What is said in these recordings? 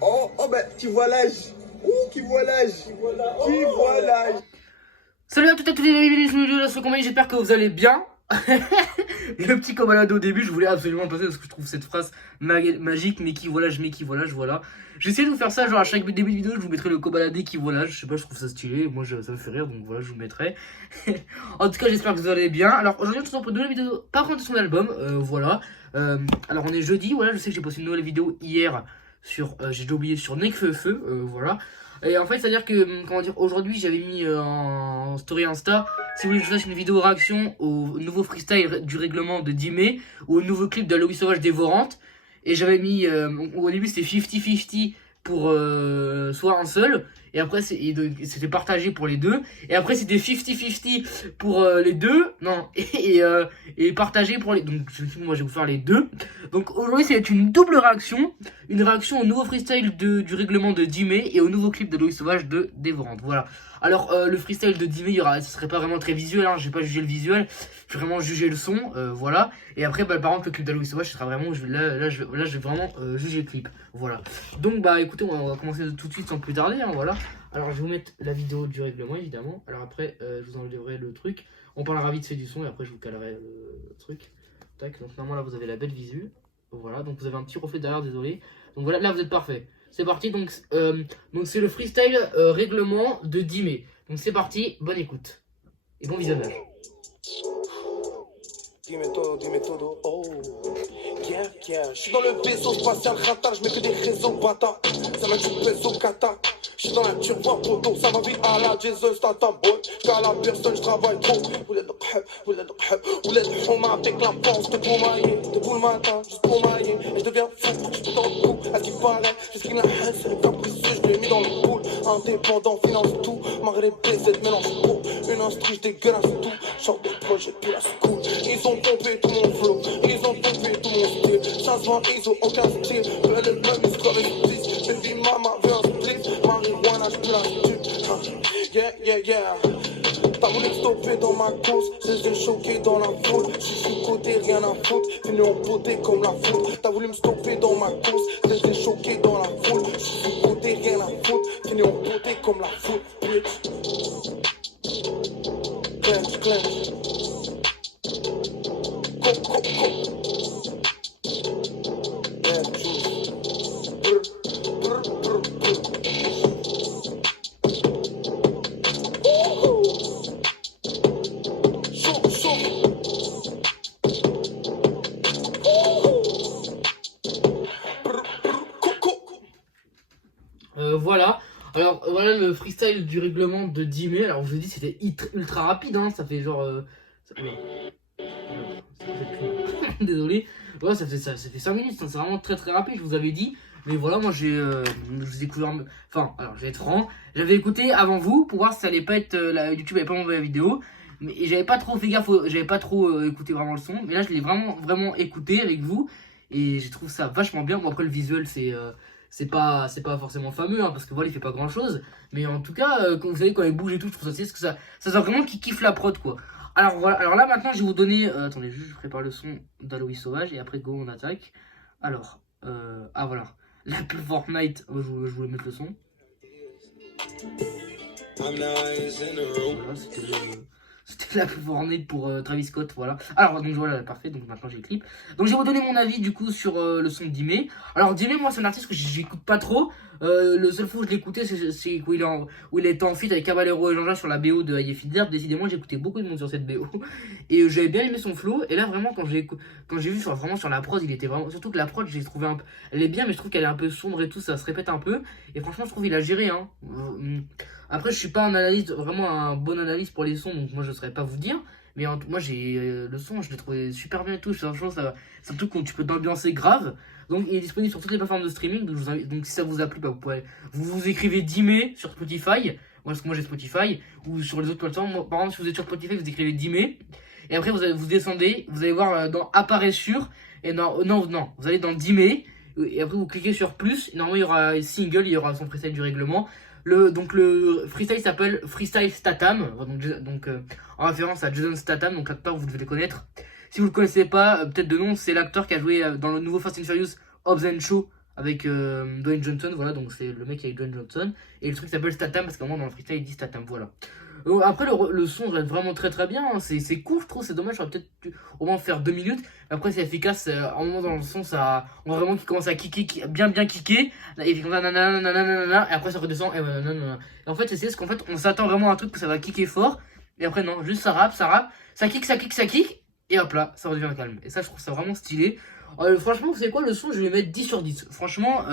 Oh, ben, qui voit l'âge. Qui voit l'âge. Qui voit l'âge. Salut à toutes et à tous les amis, je suis j'espère que vous allez bien. Le petit cobalado au début, je voulais absolument passer parce que je trouve cette phrase magique, mais qui voilà, voilà. J'essaie de vous faire ça, genre à chaque début de vidéo, je vous mettrai le cobaladé qui voilà, je sais pas, je trouve ça stylé, moi ça me fait rire, donc voilà, je vous mettrai. En tout cas, j'espère que vous allez bien. Alors aujourd'hui, on se retrouve pour une nouvelle vidéo, pas prendre son album, voilà. Alors on est jeudi, voilà, je sais que j'ai posté une nouvelle vidéo hier sur, j'ai déjà oublié, sur Nekfeu, voilà. Et en fait, c'est-à-dire que, comment dire, aujourd'hui j'avais mis en story Insta, si vous voulez que je fasse une vidéo réaction au nouveau freestyle du règlement de 10 mai, ou au nouveau clip de Aloïs Sauvage Dévorante, et j'avais mis, au début c'était 50-50 pour soit un seul, et après c'était partagé pour les deux, et après c'était 50-50 pour les deux, non, et partagé pour les, donc moi je vais vous faire les deux. Donc aujourd'hui c'est une double réaction, une réaction au nouveau freestyle du règlement de 10 mai et au nouveau clip de Loïs Sauvage de Dévorante. Voilà. Alors le freestyle de 10 mai, ce serait pas vraiment très visuel, hein, je vais pas juger le visuel, je vais vraiment juger le son, voilà. Et après par contre le clip de Loïs Sauvage, ce sera vraiment, là je vais vraiment juger le clip, voilà. Donc bah écoutez, on va commencer tout de suite sans plus tarder, hein, voilà. Alors je vais vous mettre la vidéo du règlement évidemment, alors après je vous enlèverai le truc, on parlera vite fait du son et après je vous calerai le truc. Tac, donc normalement là vous avez la belle visu. Voilà, donc vous avez un petit reflet derrière, désolé. Donc voilà, là vous êtes parfait. C'est parti, donc c'est le freestyle règlement de 10 mai. Donc c'est parti, bonne écoute. Et bon visionnage. Dime todo, oh. Yeah. J'suis dans le vaisseau spatial radar, j'mets que des réseaux bâtards. Ça m'a du vaisseau kata. J'suis dans la turbo poto, ça va vite à la Jason Statham boy. J'qu'à la personne, j'travaille trop. Vous êtes home avec la force de Poumaillé. Debout le matin, juste pour mailler. Et j'deviens fou, j'suis dans le coup. À ce qui paraît, j'esquine la haine, c'est le capricieux, j'l'ai mis dans le pool. Indépendant, finance tout. Maghreb, BZ, mélange trop. Une instru, j'dégueulasse tout. Genre de projet, puis la school. Ils ont pompé tout mon flow, ils ont pompé tout mon style. Ça se vend, ils ont aucun style. Veulent le même, ils comme une piste. Baby mama veut un split. Marijuana, j'peux la tue. Yeah. T'as voulu te stopper dans ma course, je les ai choqués dans la foule. J'suis sous-côté, rien à foutre, venu en beauté comme la foudre. T'as voulu me stopper dans ma course, je les ai choqués dans la foule. J'suis sous-côté, rien à foutre, venu en beauté comme la foudre. Bitch. Clench. Go. Yeah, juice. Brr. Voilà. Alors voilà le freestyle du règlement de 10 mai. Alors je vous ai dit c'était ultra rapide, hein. Ça fait genre... Désolé. Ouais, ça fait 5 minutes, hein. C'est vraiment très rapide, je vous avais dit. Mais voilà, moi je vous ai découvert... Enfin, alors je vais être franc. J'avais écouté avant vous pour voir si ça allait pas être... YouTube allait pas m'envoyer la vidéo. Mais j'avais pas trop fait gaffe, j'avais pas trop écouté vraiment le son. Mais là je l'ai vraiment écouté avec vous. Et je trouve ça vachement bien. Bon après le visuel c'est pas forcément fameux, hein, parce que voilà il fait pas grand chose, mais en tout cas quand vous savez quand il bouge et tout, je trouve ça c'est ce que ça sent vraiment qu'il kiffe la prod quoi. Alors voilà, alors là maintenant je vais vous donner attendez juste je prépare le son d'Aloïs Sauvage et après go on attaque. Alors voilà la pub Fortnite, je voulais mettre le son. Voilà, c'était la pub Fortnite pour Travis Scott, voilà. Alors donc voilà, parfait, donc maintenant j'ai le clip. Donc je vais vous donner mon avis du coup sur le son de 10 mai. Alors 10 mai, moi c'est un artiste que j'écoute pas trop. Le seul fois où je l'écoutais c'est où il était en feat avec Caballero et Jean-Jacques sur la BO de Aye Fizer. Décidément j'écoutais beaucoup de monde sur cette BO. Et j'avais bien aimé son flow. Et là vraiment quand j'ai vu vraiment sur la prod, il était vraiment... Surtout que la prod j'ai trouvé un peu... Elle est bien mais je trouve qu'elle est un peu sombre et tout, ça se répète un peu. Et franchement je trouve qu'il a géré, hein. Après, je suis pas un analyste, vraiment un bon analyste pour les sons, donc moi je ne saurais pas vous dire. Mais moi, j'ai le son, je l'ai trouvé super bien et tout. Franchement, surtout quand tu peux t'ambiancer grave. Donc, il est disponible sur toutes les plateformes de streaming. Donc si ça vous a plu, bah, vous écrivez 10 mai sur Spotify. Parce que moi j'ai Spotify. Ou sur les autres plateformes. Moi, par exemple, si vous êtes sur Spotify, vous écrivez 10 mai. Et après, vous descendez, vous allez voir dans apparaît sur. Et non, vous allez dans 10 mai. Et après, vous cliquez sur plus. Et normalement, il y aura single, il y aura son freestyle du règlement. Donc le freestyle s'appelle Freestyle Statham, donc en référence à Jason Statham, donc l'acteur vous devez le connaître. Si vous le connaissez pas, peut-être de nom, c'est l'acteur qui a joué dans le nouveau Fast and Furious Hobbs & Shaw avec Dwayne Johnson, voilà, donc c'est le mec avec Dwayne Johnson, et le truc s'appelle Statham, parce qu'à un moment dans le freestyle il dit Statham, voilà. Après le son reste vraiment très bien, hein. C'est court je trouve, c'est dommage, j'aurais peut-être dû au moins faire 2 minutes, après c'est efficace, à un moment dans le son ça, on voit vraiment qu'il commence à kicker, bien kicker, et il fait comme ça, nanana, et après ça redescend, et nanana. Et en fait c'est ce qu'en fait on s'attend vraiment à un truc que ça va kicker fort, et après non, juste ça rappe, ça kick, et hop là, ça redevient calme, et ça je trouve ça vraiment stylé. Franchement, vous savez quoi, le son, je vais mettre 10 sur 10. Franchement,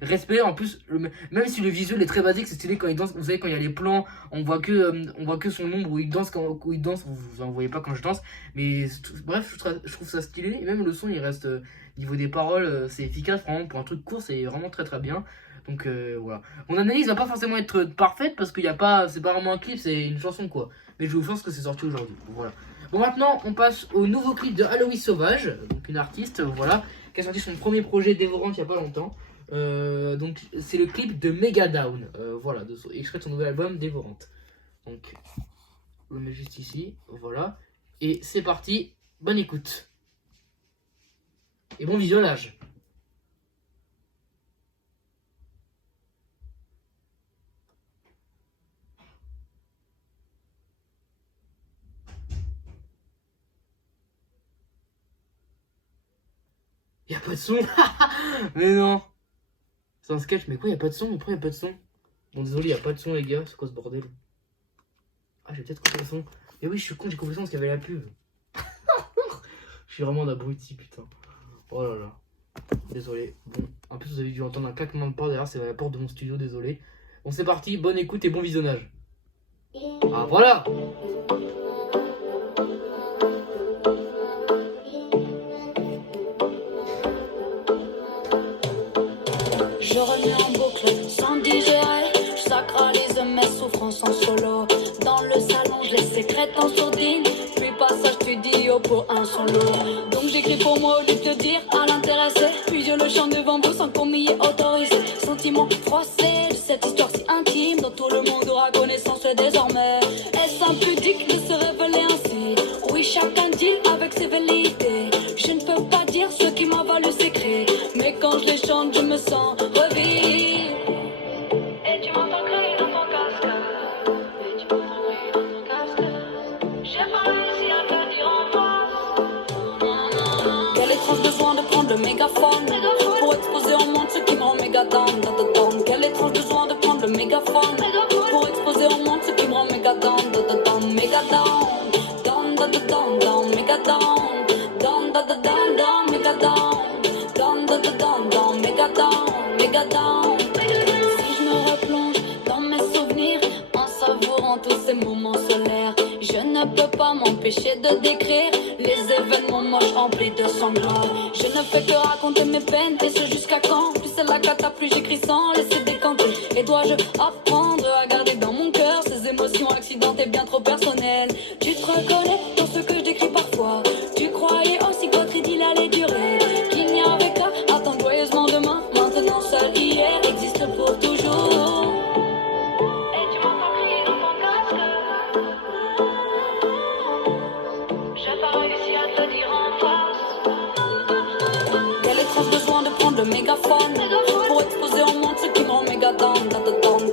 respect. En plus, même si le visuel est très basique, c'est stylé quand il danse. Vous savez, quand il y a les plans, on voit que son ombre où il danse. Où il danse, vous en voyez pas quand je danse. Mais bref, je trouve ça stylé. Et même le son, il reste, niveau des paroles, c'est efficace. Vraiment, pour un truc court, c'est vraiment très bien. Donc voilà. Mon analyse va pas forcément être parfaite parce qu'il y a pas, c'est pas vraiment un clip, c'est une chanson quoi. Mais je vous pense que c'est sorti aujourd'hui. Voilà. Bon, maintenant on passe au nouveau clip de Aloïs Sauvage, donc une artiste, voilà, qui a sorti son premier projet Dévorante il y a pas longtemps. Donc c'est le clip de Mega Down, voilà, extrait de son nouvel album Dévorante. Donc je le mets juste ici, voilà. Et c'est parti, bonne écoute. Et bon visionnage. Y'a pas de son. Mais non. C'est un sketch, mais quoi, y'a pas de son? Mais pourquoi y'a pas de son? Bon, désolé, y'a pas de son, les gars. C'est quoi ce bordel? Ah, j'ai peut-être coupé le son. Mais oui, je suis con, j'ai coupé le son parce qu'il y avait la pub. Je suis vraiment un abruti, putain. Oh là là. Désolé. Bon, en plus, vous avez dû entendre un claquement de porte derrière, c'est la porte de mon studio, désolé. Bon, c'est parti, bonne écoute et bon visionnage. Ah, voilà! Je remets en boucle sans digérer, je sacralise mes souffrances en solo. Dans le salon, je les sécrète en sourdine, puis passage studio pour un solo. Donc j'écris pour moi au lieu de dire à l'intéressé, puis je le chante devant vous sans qu'on m'y ait autorisé. Sentiment froissé de cette histoire si intime, dont tout le monde aura connaissance désormais. Est-ce impudique de se révéler ainsi? Oui, chacun deal avec ses velléités. Je ne peux pas dire ce qui m'a valu ces cris, mais quand je les chante, je me sens revivre. Et tu m'entends crier dans ton casque. Et tu m'entends crier dans ton casque. J'ai pas réussi à te dire en face. Quel étrange besoin de prendre le mégaphone pour exposer au monde ce qui me rend méga down. Quel étrange besoin de prendre le mégaphone pour exposer au monde ce qui me rend méga down. Méga down, down, down, down, down, méga down. Down, down, down, down, méga down. Down, down, down, down, méga down, méga down. Si je me replonge dans mes souvenirs en savourant tous ces moments solaires, je ne peux pas m'empêcher de décrire les événements moches remplis de sanglots. Je ne fais que raconter mes peines, et ce jusqu'à quand? Plus c'est la cata, plus j'écris sans laisser décanter. Et dois-je apprendre à garder dans mon cœur ces émotions accidentées bien trop personnelles? Tu te reconnais dans ce que je décris parfois? Tu croyais aussi que votre idylle allait durer, qu'il n'y avait qu'à attendre joyeusement demain. Maintenant seul hier existe pour toujours. Et tu m'entends crier dans ton casque. J'ai pas réussi à te le dire en face. Quel étrange besoin de prendre le mégaphone pour exposer au monde ce qui me rend méga down.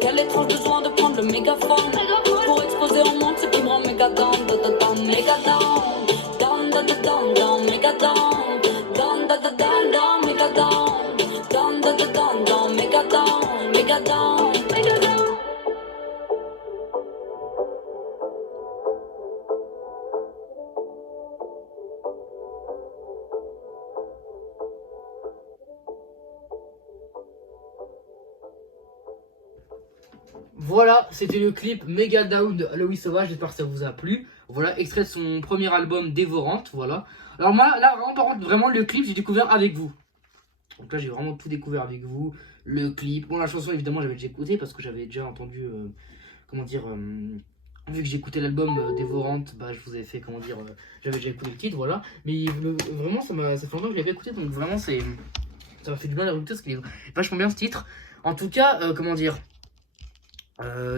Quel étrange besoin de prendre le mégaphone pour exposer au monde ce qui me rend méga down. Méga down, down, down, down, down, méga down. Down, down, down, down, méga down. Down, down, down, down, méga down, méga down, méga down. Voilà, c'était le clip Mega Down de Aloïs Sauvage, j'espère que ça vous a plu. Voilà, extrait de son premier album Dévorante, voilà. Alors moi, là, vraiment, par contre, vraiment, le clip, j'ai découvert avec vous. Donc là, j'ai vraiment tout découvert avec vous. Le clip, bon, la chanson, évidemment, j'avais déjà écouté parce que j'avais déjà entendu, comment dire, vu que j'écoutais l'album Dévorante, bah, je vous avais fait, comment dire, j'avais déjà écouté le titre, voilà. Mais vraiment, ça fait longtemps que je l'avais écouté, donc vraiment, ça m'a fait du bien de l'écouter parce qu'il est vachement bien ce titre. En tout cas, comment dire,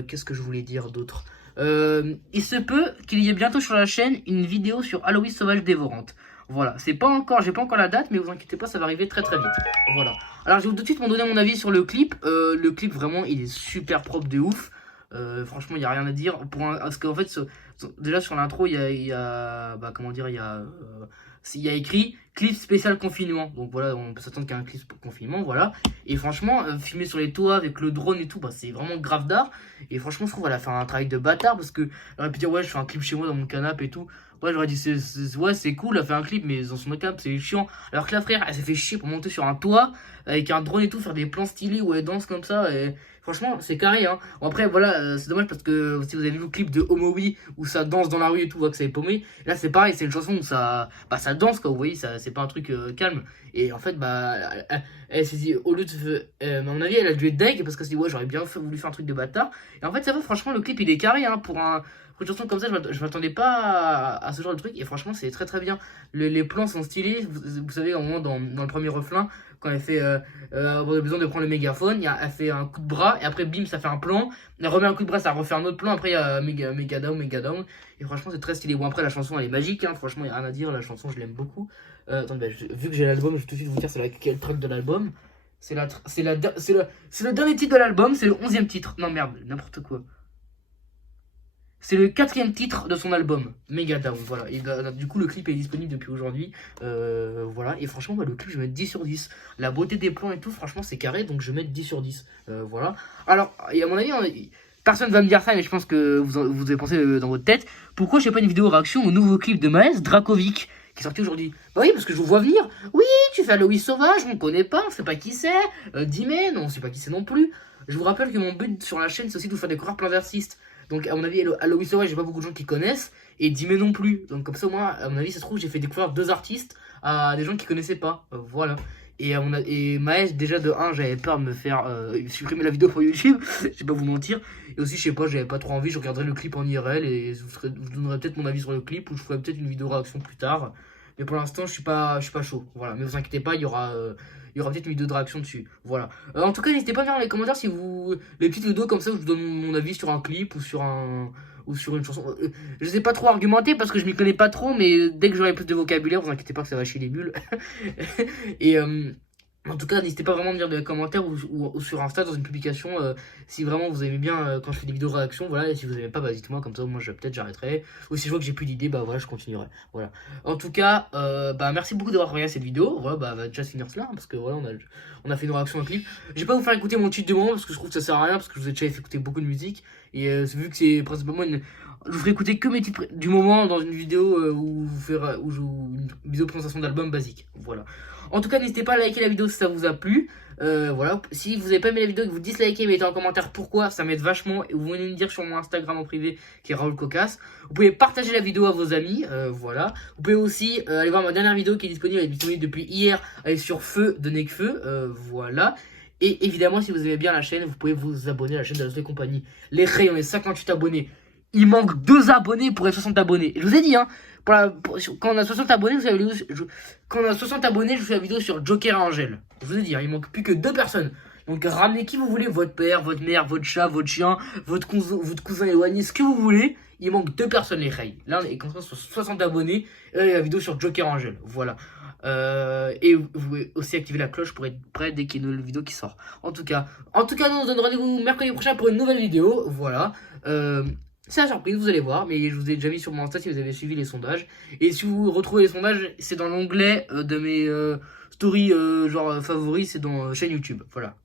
qu'est-ce que je voulais dire d'autre? Il se peut qu'il y ait bientôt sur la chaîne une vidéo sur Aloïs Sauvage Dévorante. Voilà, j'ai pas encore la date, mais vous inquiétez pas, ça va arriver très très vite. Voilà. Alors je vais tout de suite m'en donner mon avis sur le clip. Le clip vraiment, il est super propre de ouf. Franchement, il y a rien à dire. Parce qu'en fait, déjà sur l'intro, il y a comment dire, il y a écrit clip spécial confinement. Donc voilà, on peut s'attendre qu'à un clip pour confinement, voilà. Et franchement, filmé sur les toits avec le drone et tout, bah, c'est vraiment grave d'art. Et franchement, je trouve qu'elle a fait un travail de bâtard parce que j'aurais pu dire, ouais, je fais un clip chez moi dans mon canapé et tout. Ouais, j'aurais dit, ouais, c'est cool, elle a fait un clip, mais dans son canapé, c'est chiant. Alors que la frère, elle s'est fait chier pour monter sur un toit avec un drone et tout, faire des plans stylés où elle danse comme ça. Et franchement, c'est carré, hein. Bon, après, voilà, c'est dommage parce que si vous avez vu le clip de Homowi où ça danse dans la rue et tout, on voit que ça est paumé. Là, c'est pareil, c'est une chanson où ça danse, quoi. Vous voyez, c'est pas un truc calme. Et en fait, elle s'est dit, au lieu de. À mon avis, elle a dû être deg parce qu'elle s'est dit, ouais, j'aurais bien voulu faire un truc de bâtard. Et en fait, ça va, franchement, le clip il est carré, hein. Pour une chanson comme ça, je m'attendais pas à ce genre de truc. Et franchement, c'est très très bien. Les plans sont stylés. Vous savez, au moment dans le premier refrain, quand elle fait on a besoin de prendre le mégaphone, elle fait un coup de bras et après bim, ça fait un plan. Elle remet un coup de bras, ça refait un autre plan. Après il y a méga down. Et franchement, c'est très stylé. Bon, après la chanson elle est magique, hein. Franchement, il n'y a rien à dire. La chanson, je l'aime beaucoup. Attendez, vu que j'ai l'album, je vais tout de suite vous dire c'est quel track de l'album. C'est le dernier titre de l'album, c'est le 11e titre. Non merde, n'importe quoi. C'est le 4e titre de son album, Mega Down, voilà. Et du coup, le clip est disponible depuis aujourd'hui. Voilà. Et franchement, le clip, je vais mettre 10 sur 10. La beauté des plans et tout, franchement, c'est carré, donc je vais mettre 10 sur 10. Voilà. Alors, et à mon avis, personne va me dire ça, mais je pense que vous avez pensé dans votre tête. Pourquoi je fais pas une vidéo réaction au nouveau clip de Maes, Dracovic, qui est sorti aujourd'hui? Bah oui, parce que je vous vois venir. Oui, tu fais Aloïs Sauvage, on connaît pas, on sait pas qui c'est. Dimé, non, on sait pas qui c'est non plus. Je vous rappelle que mon but sur la chaîne, c'est aussi de vous faire découvrir plein d'artistes. Donc à mon avis, Aloïs Sauvage, j'ai pas beaucoup de gens qui connaissent, et Dimé non plus. Donc comme ça, moi, à mon avis, ça se trouve, j'ai fait découvrir 2 artistes à des gens qui connaissaient pas. Voilà. Et Maes, déjà de 1, j'avais peur de me faire supprimer la vidéo pour YouTube, je vais pas vous mentir. Et aussi, je sais pas, j'avais pas trop envie, je regarderai le clip en IRL et je vous donnerai peut-être mon avis sur le clip, ou je ferai peut-être une vidéo réaction plus tard. Mais pour l'instant, je suis pas chaud. Voilà. Mais vous inquiétez pas, il y aura peut-être une vidéo de réaction dessus. Voilà. En tout cas, n'hésitez pas à me dire dans les commentaires si vous. Les petites vidéos comme ça où je vous donne mon avis sur un clip ou sur une chanson. Je sais pas trop argumenter parce que je m'y connais pas trop, mais dès que j'aurai plus de vocabulaire, vous inquiétez pas que ça va chier les bulles. Et en tout cas, n'hésitez pas vraiment à me dire dans les commentaires ou sur Insta dans une publication si vraiment vous aimez bien quand je fais des vidéos de réaction. Voilà, et si vous aimez pas, bah dites-moi, comme ça, moi peut-être j'arrêterai. Ou si je vois que j'ai plus d'idées, bah voilà, je continuerai. Voilà. En tout cas, merci beaucoup d'avoir regardé cette vidéo. Voilà, on va déjà finir cela hein, parce que voilà, on a fait une réaction à un clip. Je vais pas vous faire écouter mon titre de moment parce que je trouve que ça sert à rien parce que je vous ai déjà fait écouter beaucoup de musique. Et vu que c'est principalement je vous ferai écouter que mes titres du moment dans une vidéo où je joue une vidéo de présentation d'album basique. Voilà. En tout cas, n'hésitez pas à liker la vidéo si ça vous a plu. Voilà. Si vous n'avez pas aimé la vidéo et que vous dislikez, mettez en commentaire pourquoi, ça m'aide vachement. Et vous venez me dire sur mon Instagram en privé qui est Raoul Cocasse. Vous pouvez partager la vidéo à vos amis. Voilà. Vous pouvez aussi aller voir ma dernière vidéo qui est disponible. Elle est disponible depuis hier. Elle est sur Feu de Nekfeu. Voilà. Et évidemment, si vous aimez bien la chaîne, vous pouvez vous abonner à la chaîne de la compagnie. Les Rayons, on est 58 abonnés. Il manque 2 abonnés pour être 60 abonnés. Et je vous ai dit, hein, quand on a 60 abonnés, je fais la vidéo sur Joker et Angèle. Je vous ai dit, hein, il manque plus que 2 personnes. Donc ramenez qui vous voulez, votre père, votre mère, votre chat, votre chien, votre cousin éloigné, ce que vous voulez. Il manque 2 personnes, les Rays. Là, on est comme ça sur 60 abonnés. Et là, il y a la vidéo sur Joker et Angèle. Voilà. Et vous pouvez aussi activer la cloche pour être prêt dès qu'il y a une nouvelle vidéo qui sort. En tout cas, nous on se donne rendez-vous mercredi prochain pour une nouvelle vidéo. Voilà. C'est la surprise, vous allez voir, mais je vous ai déjà mis sur mon Insta si vous avez suivi les sondages. Et si vous retrouvez les sondages, c'est dans l'onglet de mes stories favoris, c'est dans chaîne YouTube. Voilà.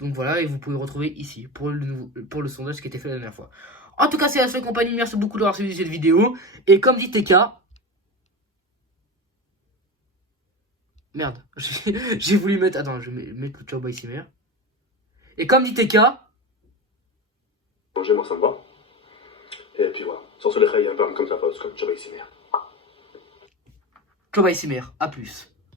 Donc voilà, et vous pouvez retrouver ici pour le sondage qui a été fait la dernière fois. En tout cas, c'est la seule compagnie. Merci beaucoup d'avoir suivi cette vidéo. Et comme dit TK. Merde, j'ai voulu mettre. Attends, je vais mettre le Ciao Bye Simer. Et comme dit TK. Moi ça me va. Et puis voilà, sans se les rayer un peu comme ça, parce que Ciao Bye Simer. Ciao Bye Simer, à plus.